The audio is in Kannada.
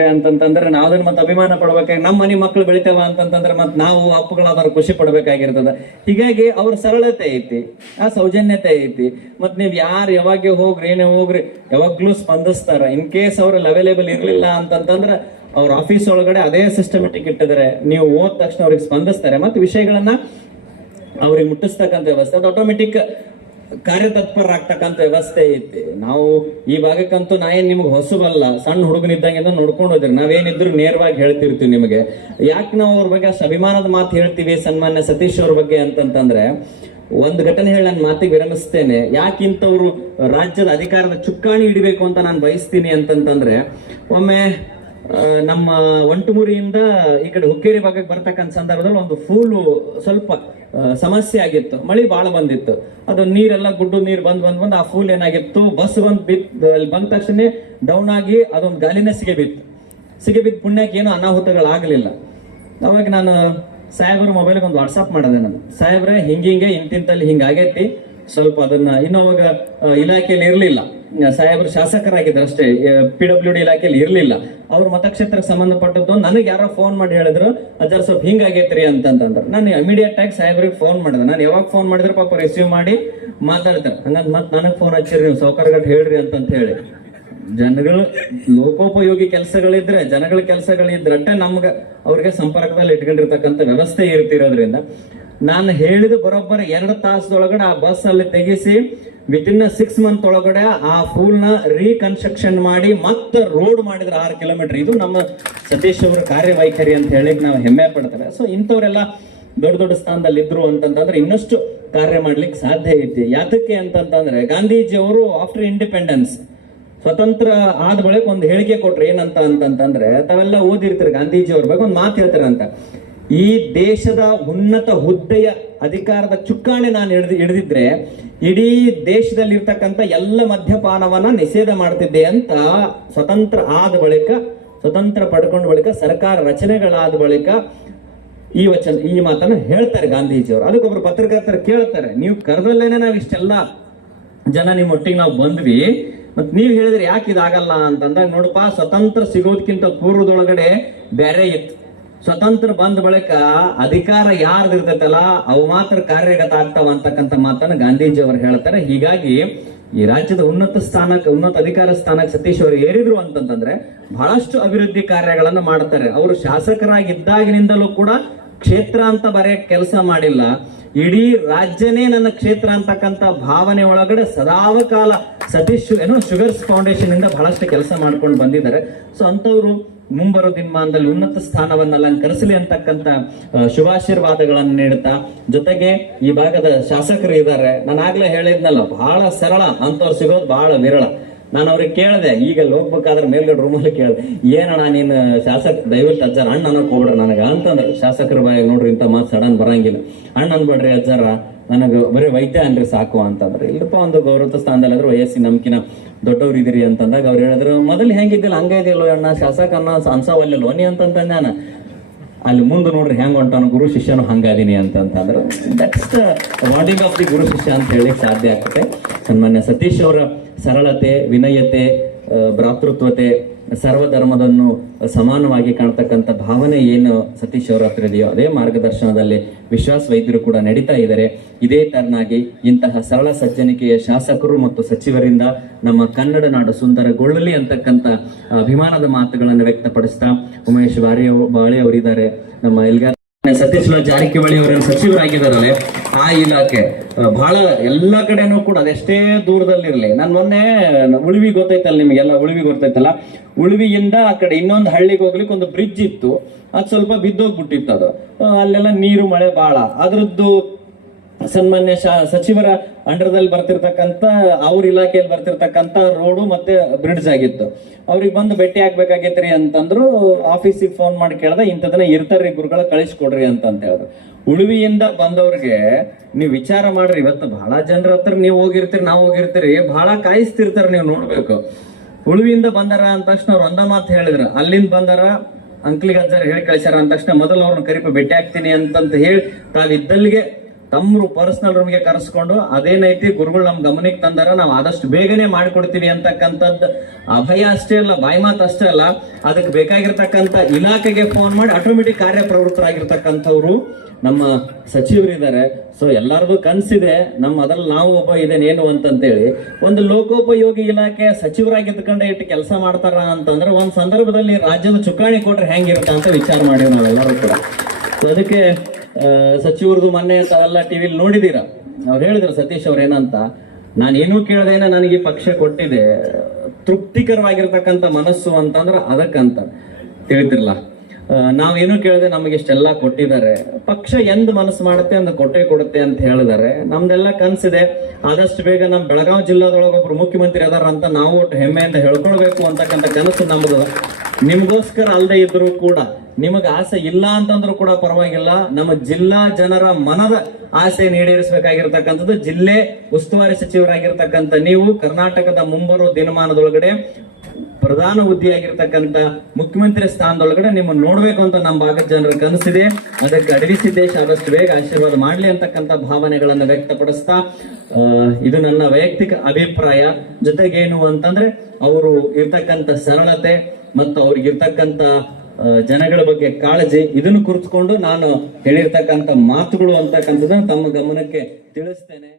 ಅಂತಂತಂದ್ರೆ ನಾವದನ್ನ ಮತ್ತೆ ಅಭಿಮಾನ ಪಡ್ಬೇಕಾಗಿ ನಮ್ಮ ಮನೆ ಮಕ್ಳು ಬೆಳಿತೇವ ಅಂತಂತಂದ್ರೆ ಮತ್ತೆ ನಾವು ಅಪ್ಪಗಳಾದವ್ರು ಖುಷಿ ಪಡ್ಬೇಕಾಗಿರ್ತದ. ಹೀಗಾಗಿ ಅವ್ರ ಸರಳತೆ ಐತಿ, ಆ ಸೌಜನ್ಯತೆ ಐತಿ. ಮತ್ತೆ ನೀವ್ ಯಾರು ಯಾವಾಗ ಹೋಗ್ರಿ, ಏನೇ ಹೋಗ್ರಿ, ಯಾವಾಗ್ಲೂ ಸ್ಪಂದಿಸ್ತಾರ. ಇನ್ ಕೇಸ್ ಅವ್ರಲ್ಲಿ ಅವೈಲೇಬಲ್ ಇರಲಿಲ್ಲ ಅಂತಂತಂದ್ರ ಅವ್ರ ಆಫೀಸ್ ಒಳಗಡೆ ಅದೇ ಸಿಸ್ಟಮೆಟಿಕ್ ಇಟ್ಟಿದ್ರೆ ನೀವು ಹೋದ ತಕ್ಷಣ ಅವ್ರಿಗೆ ಸ್ಪಂದಿಸ್ತಾರೆ. ಮತ್ತೆ ವಿಷಯಗಳನ್ನ ಅವ್ರಿಗೆ ಮುಟ್ಟಿಸ್ತಕ್ಕಂಥ ವ್ಯವಸ್ಥೆ ಅದು ಆಟೋಮೆಟಿಕ್ ಕಾರ್ಯತತ್ಪರರಾಗ್ತಕ್ಕಂಥ ವ್ಯವಸ್ಥೆ ಐತಿ. ನಾವು ಈ ಭಾಗಕ್ಕಂತೂ ನಾ ಏನು ನಿಮ್ಗೆ ಹೊಸಬಲ್ಲ, ಸಣ್ಣ ಹುಡುಗನಿದ್ದಂಗೆ ನೋಡ್ಕೊಂಡು ಹೋದ್ರಿ. ನಾವೇನಿದ್ರು ನೇರವಾಗಿ ಹೇಳ್ತಿರ್ತೀವಿ ನಿಮಗೆ. ಯಾಕೆ ನಾವು ಅವ್ರ ಬಗ್ಗೆ ಅಷ್ಟು ಅಭಿಮಾನದ ಮಾತು ಹೇಳ್ತೀವಿ ಸನ್ಮಾನ್ಯ ಸತೀಶ್ ಅವ್ರ ಬಗ್ಗೆ ಅಂತಂತಂದ್ರೆ, ಒಂದು ಘಟನೆ ಹೇಳಿ ನನ್ನ ಮಾತಿಗೆ ವಿರಮಿಸ್ತೇನೆ. ಯಾಕಿಂತವ್ರು ರಾಜ್ಯದ ಅಧಿಕಾರದ ಚುಕ್ಕಾಣಿ ಇಡಬೇಕು ಅಂತ ನಾನು ಬಯಸ್ತೀನಿ ಅಂತಂತಂದ್ರೆ, ಒಮ್ಮೆ ನಮ್ಮ ಒಂಟುಮುರಿಯಿಂದ ಈ ಕಡೆ ಹುಕ್ಕೇರಿ ಭಾಗಕ್ಕೆ ಬರ್ತಕ್ಕಂಥ ಸಂದರ್ಭದಲ್ಲಿ ಒಂದು ಫೂಲು ಸ್ವಲ್ಪ ಸಮಸ್ಯೆ ಆಗಿತ್ತು. ಮಳೆ ಭಾಳ ಬಂದಿತ್ತು. ಅದು ನೀರೆಲ್ಲ ಗುಡ್ಡು ನೀರು ಬಂದು ಬಂದು ಬಂದು ಆ ಫೂಲ್ ಏನಾಗಿತ್ತು? ಬಸ್ ಬಂದು ಬಿತ್ ಅಲ್ಲಿ ಬಂದ ತಕ್ಷಣ ಡೌನ್ ಆಗಿ ಅದೊಂದು ಗಾಲಿನ ಸಿಗೆ ಬಿತ್ತು. ಸಿಗೆ ಬಿದ್ದ ಪುಣ್ಯಕ್ಕೆ ಏನು ಅನಾಹುತಗಳಾಗಲಿಲ್ಲ. ಅವಾಗ ನಾನು ಸಾಹೇಬ್ರ ಮೊಬೈಲ್ಗೆ ಒಂದು ವಾಟ್ಸಪ್ ಮಾಡಿದೆ ನಾನು. ಸಾಹೇಬ್ರೆ ಹಿಂಗಿಂಗೆ ಇಂತಿಂತಲ್ಲಿ ಹಿಂಗಾಗೈತಿ ಸ್ವಲ್ಪ ಅದನ್ನ ಇನ್ನು ಅವಾಗ ಇಲಾಖೆಯಲ್ಲಿ ಇರಲಿಲ್ಲ. ಸಾಹೇಬರು ಶಾಸಕರಾಗಿದ್ರು ಅಷ್ಟೇ ಪಿ ಡಬ್ಲ್ಯೂ ಡಿ ಇಲಾಖೆಯಲ್ಲಿ ಇರಲಿಲ್ಲ. ಅವ್ರ ಮತಕ್ಷೇತ್ರಕ್ಕೆ ಸಂಬಂಧಪಟ್ಟದ್ದು ನನಗೆ ಯಾರೋ ಫೋನ್ ಮಾಡಿ ಹೇಳಿದ್ರು ಅದರ ಸ್ವಲ್ಪ ಹಿಂಗಾಗೈತ್ರಿ ಅಂತಂತಂದ್ರು. ನಾನು ಇಮಿಡಿಯೇಟ್ ಆಗಿ ಸಾಹೇಬ್ರಿಗೆ ಫೋನ್ ಮಾಡಿದೆ. ನಾನು ಯಾವಾಗ ಫೋನ್ ಮಾಡಿದ್ರು ಪಾಪ ರಿಸೀವ್ ಮಾಡಿ ಮಾತಾಡ್ತಾರೆ. ಹಂಗಂತ ಮತ್ತೆ ನನಗೆ ಫೋನ್ ಹಚ್ಚಿರಿ, ನೀವು ಸೌಕರ್ಯಗಟ್ಟು ಹೇಳ್ರಿ ಅಂತಂತ ಹೇಳಿ. ಜನಗಳು, ಲೋಕೋಪಯೋಗಿ ಕೆಲಸಗಳಿದ್ರೆ, ಜನಗಳ ಕೆಲಸಗಳಿದ್ರೆ ಅಂತ ನಮ್ಗೆ ಅವ್ರಿಗೆ ಸಂಪರ್ಕದಲ್ಲಿ ಇಟ್ಕೊಂಡಿರ್ತಕ್ಕಂಥ ವ್ಯವಸ್ಥೆ ಇರ್ತಿರೋದ್ರಿಂದ ನಾನು ಹೇಳಿದ ಬರೋಬ್ಬರ ಎರಡು ತಾಸದೊಳಗಡೆ ಆ ಬಸ್ ಅಲ್ಲಿ ತೆಗಿಸಿ ವಿತ್ ಇನ್ ಸಿಕ್ಸ್ ಮಂತ್ ಒಳಗಡೆ ಆ ಫೂಲ್ನ ನ ರೀಕನ್ಸ್ಟ್ರಕ್ಷನ್ ಮಾಡಿ, ಮತ್ತೆ ರೋಡ್ ಮಾಡಿದ್ರೆ ಆರು ಕಿಲೋಮೀಟರ್ ಇದು ನಮ್ಮ ಸತೀಶ್ ಅವರ ಕಾರ್ಯವೈಖರಿ ಅಂತ ಹೇಳಿ ನಾವು ಹೆಮ್ಮೆ ಪಡ್ತಾರೆ. ಸೊ ಇಂಥವರೆಲ್ಲ ದೊಡ್ಡ ದೊಡ್ಡ ಸ್ಥಾನದಲ್ಲಿ ಇದ್ರು ಅಂತಂತಂದ್ರೆ ಇನ್ನಷ್ಟು ಕಾರ್ಯ ಮಾಡ್ಲಿಕ್ಕೆ ಸಾಧ್ಯ ಐತಿ. ಯಾತಕ್ಕೆ ಅಂತಂತಂದ್ರೆ ಗಾಂಧೀಜಿ ಅವರು ಆಫ್ಟರ್ ಇಂಡಿಪೆಂಡೆನ್ಸ್ ಸ್ವತಂತ್ರ ಆದ ಬಳಿಕ ಒಂದು ಹೇಳಿಕೆ ಕೊಟ್ರು ಏನಂತ ಅಂತಂತಂದ್ರೆ, ತಾವೆಲ್ಲ ಓದಿರ್ತೀರಿ ಗಾಂಧೀಜಿ ಅವ್ರ ಬಗ್ಗೆ ಒಂದು ಮಾತು ಹೇಳ್ತಾರಂತ. ಈ ದೇಶದ ಉನ್ನತ ಹುದ್ದೆಯ ಅಧಿಕಾರದ ಚುಕ್ಕಾಣೆ ನಾನು ಹಿಡಿದು ಹಿಡಿದಿದ್ರೆ ಇಡೀ ದೇಶದಲ್ಲಿ ಇರ್ತಕ್ಕಂಥ ಎಲ್ಲ ಮದ್ಯಪಾನವನ್ನ ನಿಷೇಧ ಮಾಡ್ತಿದ್ದೆ ಅಂತ ಸ್ವತಂತ್ರ ಆದ ಬಳಿಕ, ಸ್ವತಂತ್ರ ಪಡ್ಕೊಂಡ ಬಳಿಕ, ಸರ್ಕಾರ ರಚನೆಗಳಾದ ಬಳಿಕ ಈ ವಚನ ಈ ಮಾತನ್ನು ಹೇಳ್ತಾರೆ ಗಾಂಧೀಜಿಯವರು. ಅದಕ್ಕೊಬ್ರು ಪತ್ರಕರ್ತರು ಕೇಳ್ತಾರೆ, ನೀವು ಕರೆದಲ್ಲೇನೆ ನಾವು ಇಷ್ಟೆಲ್ಲ ಜನ ನಿಮ್ಮ ಒಟ್ಟಿಗೆ ನಾವು ಬಂದ್ವಿ, ಮತ್ ನೀವ್ ಹೇಳಿದ್ರೆ ಯಾಕೆ ಇದಾಗಲ್ಲ? ಅಂತಂದಾಗ ನೋಡಪ್ಪ, ಸ್ವತಂತ್ರ ಸಿಗೋದ್ಕಿಂತ ಪೂರ್ವದೊಳಗಡೆ ಬೇರೆ ಇತ್ತು. ಸ್ವತಂತ್ರ ಬಂದ ಬಳಿಕ ಅಧಿಕಾರ ಯಾರ್ದು ಇರ್ತೈತಲ್ಲ ಅವು ಮಾತ್ರ ಕಾರ್ಯಗತ ಆಗ್ತಾವ ಅಂತಕ್ಕಂಥ ಮಾತನ್ನ ಗಾಂಧೀಜಿ ಅವರು ಹೇಳ್ತಾರೆ. ಹೀಗಾಗಿ ಈ ರಾಜ್ಯದ ಉನ್ನತ ಸ್ಥಾನಕ್ಕೆ, ಉನ್ನತ ಅಧಿಕಾರ ಸ್ಥಾನಕ್ಕೆ ಸತೀಶ್ ಅವರು ಏರಿದ್ರು ಅಂತಂತಂದ್ರೆ ಬಹಳಷ್ಟು ಅಭಿವೃದ್ಧಿ ಕಾರ್ಯಗಳನ್ನು ಮಾಡ್ತಾರೆ. ಅವರು ಶಾಸಕರಾಗಿದ್ದಾಗಿನಿಂದಲೂ ಕೂಡ ಕ್ಷೇತ್ರ ಅಂತ ಬರೆಯ ಕೆಲಸ ಮಾಡಿಲ್ಲ. ಇಡೀ ರಾಜ್ಯನೇ ನನ್ನ ಕ್ಷೇತ್ರ ಅಂತಕ್ಕಂಥ ಭಾವನೆ ಒಳಗಡೆ ಸದಾವಕಾಲ ಸತೀಶ್ ಏನೋ ಶುಗರ್ಸ್ ಫೌಂಡೇಶನ್ ಇಂದ ಬಹಳಷ್ಟು ಕೆಲಸ ಮಾಡ್ಕೊಂಡು ಬಂದಿದ್ದಾರೆ. ಸೊ ಅಂತವ್ರು ಮುಂಬರೋ ದಿನಮಾನದಲ್ಲಿ ಉನ್ನತ ಸ್ಥಾನವನ್ನ ಅಲಂಕರಿಸಲಿ ಅಂತಕ್ಕಂಥ ಶುಭಾಶೀರ್ವಾದಗಳನ್ನು ನೀಡುತ್ತಾ, ಜೊತೆಗೆ ಈ ಭಾಗದ ಶಾಸಕರು ಇದ್ದಾರೆ. ನಾನು ಆಗ್ಲೇ ಹೇಳಿದ್ನಲ್ಲ, ಬಹಳ ಸರಳ ಅಂತವ್ರು ಸಿಗೋದು ಬಹಳ ವಿರಳ. ನಾನು ಅವ್ರಿಗೆ ಕೇಳಿದೆ ಈಗ ಹೋಗ್ಬೇಕಾದ್ರೆ ಮೇಲ್ಗಡೆ ರೂಮಲ್ಲಿ ಕೇಳಿದೆ, ಏನಣ್ಣ ನೀನು ಶಾಸಕ, ದಯವಿಟ್ಟು ಅಜ್ಜಾರ ಅಣ್ಣ ಅನ್ನೋಕೆ ನನಗೆ. ಅಂತಂದ್ರೆ. ಶಾಸಕರ ಬಾಯಿಗೆ ನೋಡ್ರಿ, ಇಂಥ ಮಾತು ಸಡನ್ ಬರಂಗಿಲ್ಲ. ಅಣ್ಣ ಅನ್ಬೇಡ್ರಿ ಅಜ್ಜಾರ ನನಗೆ ಬರೀ ವೈದ್ಯ ಅಂದ್ರೆ ಸಾಕು ಅಂತಂದ್ರೆ, ಇಲ್ಲಪ್ಪ, ಒಂದು ಗೌರವ ಸ್ಥಾನದಲ್ಲಾದ್ರೂ ವಯಸ್ಸಿ ನಮ್ಕಿನ ದೊಡ್ಡವ್ರು ಇದಿರಿ ಅಂತಂದಾಗ ಅವ್ರು ಹೇಳಿದ್ರು, ಮೊದಲು ಹೆಂಗಿದ್ದಿಲ್ಲ, ಹಂಗ ಇದೆಯಲ್ಲೋ ಅಣ್ಣ, ಶಾಸಕ ಅನ್ನೋ ಅನ್ಸವಲ್ಲೋ ನೀ ಅಂತಂದ ನಾನು. ಅಲ್ಲಿ ಮುಂದೆ ನೋಡ್ರಿ, ಹೆಂಗ್ ಹೊಂಟಾನ, ಗುರು ಶಿಷ್ಯನು ಹಂಗಾದೀನಿ ಅಂತಂದ್ರು ದಟ್ಸ್ ದ ಆಫ್ ದಿ ಗುರು ಶಿಷ್ಯ ಅಂತ ಹೇಳಿ ಸಾಧ್ಯ ಆಗುತ್ತೆ ಸನ್ಮಾನ್ಯ ಸತೀಶ್ ಅವರ ಸರಳತೆ, ವಿನಯತೆ ಭ್ರಾತೃತ್ವತೆ ಸರ್ವಧರ್ಮದನ್ನು ಸಮಾನವಾಗಿ ಕಾಣ್ತಕ್ಕಂಥ ಭಾವನೆ ಏನು ಸತೀಶ್ ಅವರ ಹತ್ರ ಇದೆಯೋ ಅದೇ ಮಾರ್ಗದರ್ಶನದಲ್ಲಿ ವಿಶ್ವಾಸ ವೈದ್ಯರು ಕೂಡ ನಡೀತಾ ಇದ್ದಾರೆ. ಇದೇ ತರನಾಗಿ ಇಂತಹ ಸರಳ ಸಜ್ಜನಿಕೆಯ ಶಾಸಕರು ಮತ್ತು ಸಚಿವರಿಂದ ನಮ್ಮ ಕನ್ನಡ ನಾಡು ಸುಂದರಗೊಳ್ಳಲಿ ಅಂತಕ್ಕಂಥ ಅಭಿಮಾನದ ಮಾತುಗಳನ್ನು ವ್ಯಕ್ತಪಡಿಸ್ತಾ ಉಮೇಶ್ ಬಾರಿ ಬಾಳೆ ಅವರಿದ್ದಾರೆ. ನಮ್ಮ ಎಲ್ಗಾರ್ ಸತೀಶ್ ಜಾರಕಿಹೊಳಿ ಅವರೇನು ಸಚಿವರಾಗಿದ್ದಾರಲ್ಲ ಆ ಇಲಾಖೆ ಬಹಳ ಎಲ್ಲ ಕಡೆನೂ ಕೂಡ ಅದೆಷ್ಟೇ ದೂರದಲ್ಲಿರ್ಲಿ. ನಾನು ಮೊನ್ನೆ ಉಳಿವಿ ಗೊತ್ತೈತಲ್ಲ ನಿಮಗೆಲ್ಲ ಉಳಿವಿ ಗೊತ್ತೈತಲ್ಲ? ಉಳಿವಿಯಿಂದ ಆ ಕಡೆ ಇನ್ನೊಂದು ಹಳ್ಳಿಗೆ ಹೋಗ್ಲಿಕ್ಕೆ ಒಂದು ಬ್ರಿಡ್ಜ್ ಇತ್ತು. ಅದು ಸ್ವಲ್ಪ ಬಿದ್ದೋಗ್ಬಿಟ್ಟಿತ್ತು ಅದು. ಅಲ್ಲೆಲ್ಲ ನೀರು, ಮಳೆ ಬಹಳ ಅದ್ರದ್ದು ಸನ್ಮಾನ್ಯ ಶಾ, ಸಚಿವರ ಅಂಡರ್ದಲ್ಲಿ ಬರ್ತಿರ್ತಕ್ಕಂಥ, ಅವ್ರ ಇಲಾಖೆಯಲ್ಲಿ ಬರ್ತಿರ್ತಕ್ಕಂಥ ರೋಡು ಮತ್ತೆ ಬ್ರಿಡ್ಜ್ ಆಗಿತ್ತು. ಅವ್ರಿಗೆ ಬಂದು ಭೇಟಿ ಆಗ್ಬೇಕಾಗೈತ್ರಿ ಅಂತಂದ್ರು ಆಫೀಸಿಗೆ ಫೋನ್ ಮಾಡಿ ಕೇಳ್ದೆ, ಇಂಥದನ್ನ ಇರ್ತಾರ್ರಿ ಗುರುಗಳ, ಕಳಿಸ್ಕೊಡ್ರಿ ಅಂತ ಹೇಳಿದ್ರು. ಉಳುವಿಯಿಂದ ಬಂದವ್ರಿಗೆ ನೀವು ವಿಚಾರ ಮಾಡ್ರಿ, ಇವತ್ತು ಬಹಳ ಜನರ ಹತ್ರ ನೀವು ಹೋಗಿರ್ತೀರಿ, ನಾವು ಹೋಗಿರ್ತೀರಿ ಬಹಳ ಕಾಯಿಸ್ತಿರ್ತಾರ ನೀವು ನೋಡ್ಬೇಕು. ಉಳುವಿಯಿಂದ ಬಂದಾರ ಅಂದ ತಕ್ಷಣ ಅವ್ರು ಒಂದ ಮಾತು ಹೇಳಿದ್ರು. ಅಲ್ಲಿಂದ ಬಂದಾರ, ಅಂಕ್ಲಿಗೆ ಅಜ್ಜಾರ ಹೇಳಿ ಕಳಿಸ್ಯಾರ ಅಂದ ತಕ್ಷಣ ಮೊದಲು ಅವ್ರನ್ನ ಕರಿಪ, ಭೇಟಿ ಆಗ್ತೀನಿ ಅಂತಂತ ಹೇಳಿ ತಾವಿದ್ದಲ್ಲಿಗೆ ತಮ್ಮ ಪರ್ಸನಲ್ ರೂಮ್ಗೆ ಕರೆಸ್ಕೊಂಡು ಅದೇನೈತಿ ಗುರುಗಳು ನಮ್ ಗಮನಕ್ಕೆ ತಂದಾರ, ನಾವು ಆದಷ್ಟು ಬೇಗನೆ ಮಾಡಿಕೊಡ್ತೀವಿ ಅಂತಕ್ಕಂಥದ್ದು ಅಭಯ ಅಷ್ಟೇ ಅಲ್ಲ, ಬಾಯಿ ಮಾತು ಅಷ್ಟೇ ಅಲ್ಲ. ಅದಕ್ಕೆ ಬೇಕಾಗಿರ್ತಕ್ಕಂಥ ಇಲಾಖೆಗೆ ಫೋನ್ ಮಾಡಿ ಆಟೋಮೆಟಿಕ್ ಕಾರ್ಯಪ್ರವೃತ್ತರಾಗಿರ್ತಕ್ಕಂಥವ್ರು ನಮ್ಮ ಸಚಿವರಿದ್ದಾರೆ ಸೊ ಎಲ್ಲರಿಗೂ ಕನ್ಸಿದೆ ನಮ್ಮ ಅದ್ರಲ್ಲಿ ನಾವು ಒಬ್ಬ ಇದೇನೇನು ಅಂತಂತೇಳಿ. ಒಂದು ಲೋಕೋಪಯೋಗಿ ಇಲಾಖೆ ಸಚಿವರಾಗಿದ್ದುಕೊಂಡೆ ಇಟ್ಟು ಕೆಲಸ ಮಾಡ್ತಾರ ಅಂತಂದ್ರೆ ಒಂದು ಸಂದರ್ಭದಲ್ಲಿ ರಾಜ್ಯದ ಚುಕ್ಕಾಣಿ ಕೊಟ್ರೆ ಹೆಂಗಿರುತ್ತೆ ಅಂತ ವಿಚಾರ ಮಾಡಿವಿ ನಾವೆಲ್ಲರೂ ಕೂಡ. ಸೊ ಅದಕ್ಕೆ ಸಚಿವರದು ಮೊನ್ನೆ ತಾವೆಲ್ಲ ಟಿವಿಲಿ ನೋಡಿದೀರ? ಅವ್ರು ಹೇಳಿದ್ರು, ಸತೀಶ್ ಅವ್ರು ಏನಂತ, ನಾನು ಏನೂ ಕೇಳದೇನೆ ನನಗೆ ಪಕ್ಷ ಕೊಟ್ಟಿದೆ. ತೃಪ್ತಿಕರವಾಗಿರ್ತಕ್ಕಂಥ ಮನಸ್ಸು ಅಂತಂದ್ರೆ ಅದಕ್ಕಂತ. ತಿಳಿದಿರಲ್ಲ ನಾವೇನು ಕೇಳದೆ ನಮಗೆ ಇಷ್ಟೆಲ್ಲ ಕೊಟ್ಟಿದ್ದಾರೆ. ಪಕ್ಷ ಎಂದ್ ಮನಸ್ಸು ಮಾಡುತ್ತೆ ಅಂದ್ ಕೊಟ್ಟೆ ಕೊಡುತ್ತೆ ಅಂತ ಹೇಳಿದಾರೆ ನಮ್ದೆಲ್ಲ ಕನ್ಸಿದೆ. ಆದಷ್ಟು ಬೇಗ ನಮ್ಮ ಬೆಳಗಾವಿ ಜಿಲ್ಲಾದೊಳಗೆ ಒಬ್ರು ಮುಖ್ಯಮಂತ್ರಿ ಅದಾರ ಅಂತ ನಾವು ಹೆಮ್ಮೆಯಿಂದ ಹೇಳ್ಕೊಳ್ಬೇಕು ಅಂತಕ್ಕಂಥ ಕನಸು ನಮ್ದು. ನಿಮ್ಗೋಸ್ಕರ ಅಲ್ಲದೆ ಇದ್ರು ಕೂಡ ನಿಮಗ ಆಸೆ ಇಲ್ಲ ಅಂತಂದ್ರೂ ಕೂಡ ಪರವಾಗಿಲ್ಲ. ನಮ್ಮ ಜಿಲ್ಲಾ ಜನರ ಮನದ ಆಸೆ ಈಡೇರಿಸಬೇಕಾಗಿರ್ತಕ್ಕಂಥದ್ದು ಜಿಲ್ಲೆ ಉಸ್ತುವಾರಿ ಸಚಿವರಾಗಿರ್ತಕ್ಕಂಥ ನೀವು, ಕರ್ನಾಟಕದ ಮುಂಬರುವ ದಿನಮಾನದೊಳಗಡೆ ಪ್ರಧಾನ ಹುದ್ದೆಯಾಗಿರ್ತಕ್ಕಂಥ ಮುಖ್ಯಮಂತ್ರಿ ಸ್ಥಾನದೊಳಗಡೆ ನಿಮ್ಮನ್ನು ನೋಡಬೇಕು ಅಂತ ನಮ್ಮ ಭಾಗದ ಜನರ ಕನಸಿದೆ. ಅದಕ್ಕೆ ಅಡವಿ ಸಿದ್ದೇಶ್ ಆದಷ್ಟು ಬೇಗ ಆಶೀರ್ವಾದ ಮಾಡಲಿ ಅಂತಕ್ಕಂಥ ಭಾವನೆಗಳನ್ನು ವ್ಯಕ್ತಪಡಿಸ್ತಾ ಇದು ನನ್ನ ವೈಯಕ್ತಿಕ ಅಭಿಪ್ರಾಯ. ಜೊತೆಗೇನು ಅಂತಂದ್ರೆ, ಅವರು ಇರ್ತಕ್ಕಂಥ ಸರಳತೆ ಮತ್ತು ಅವ್ರಿಗಿರ್ತಕ್ಕಂಥ ಜನಗಳ ಬಗ್ಗೆ ಕಾಳಜಿ ಇದನ್ನು ಕುರಿತುಕೊಂಡು ನಾನು ಹೇಳಿರ್ತಕ್ಕಂಥ ಮಾತುಗಳು ಅಂತಕ್ಕಂಥದ್ದನ್ನು ತಮ್ಮ ಗಮನಕ್ಕೆ ತಿಳಿಸ್ತೇನೆ.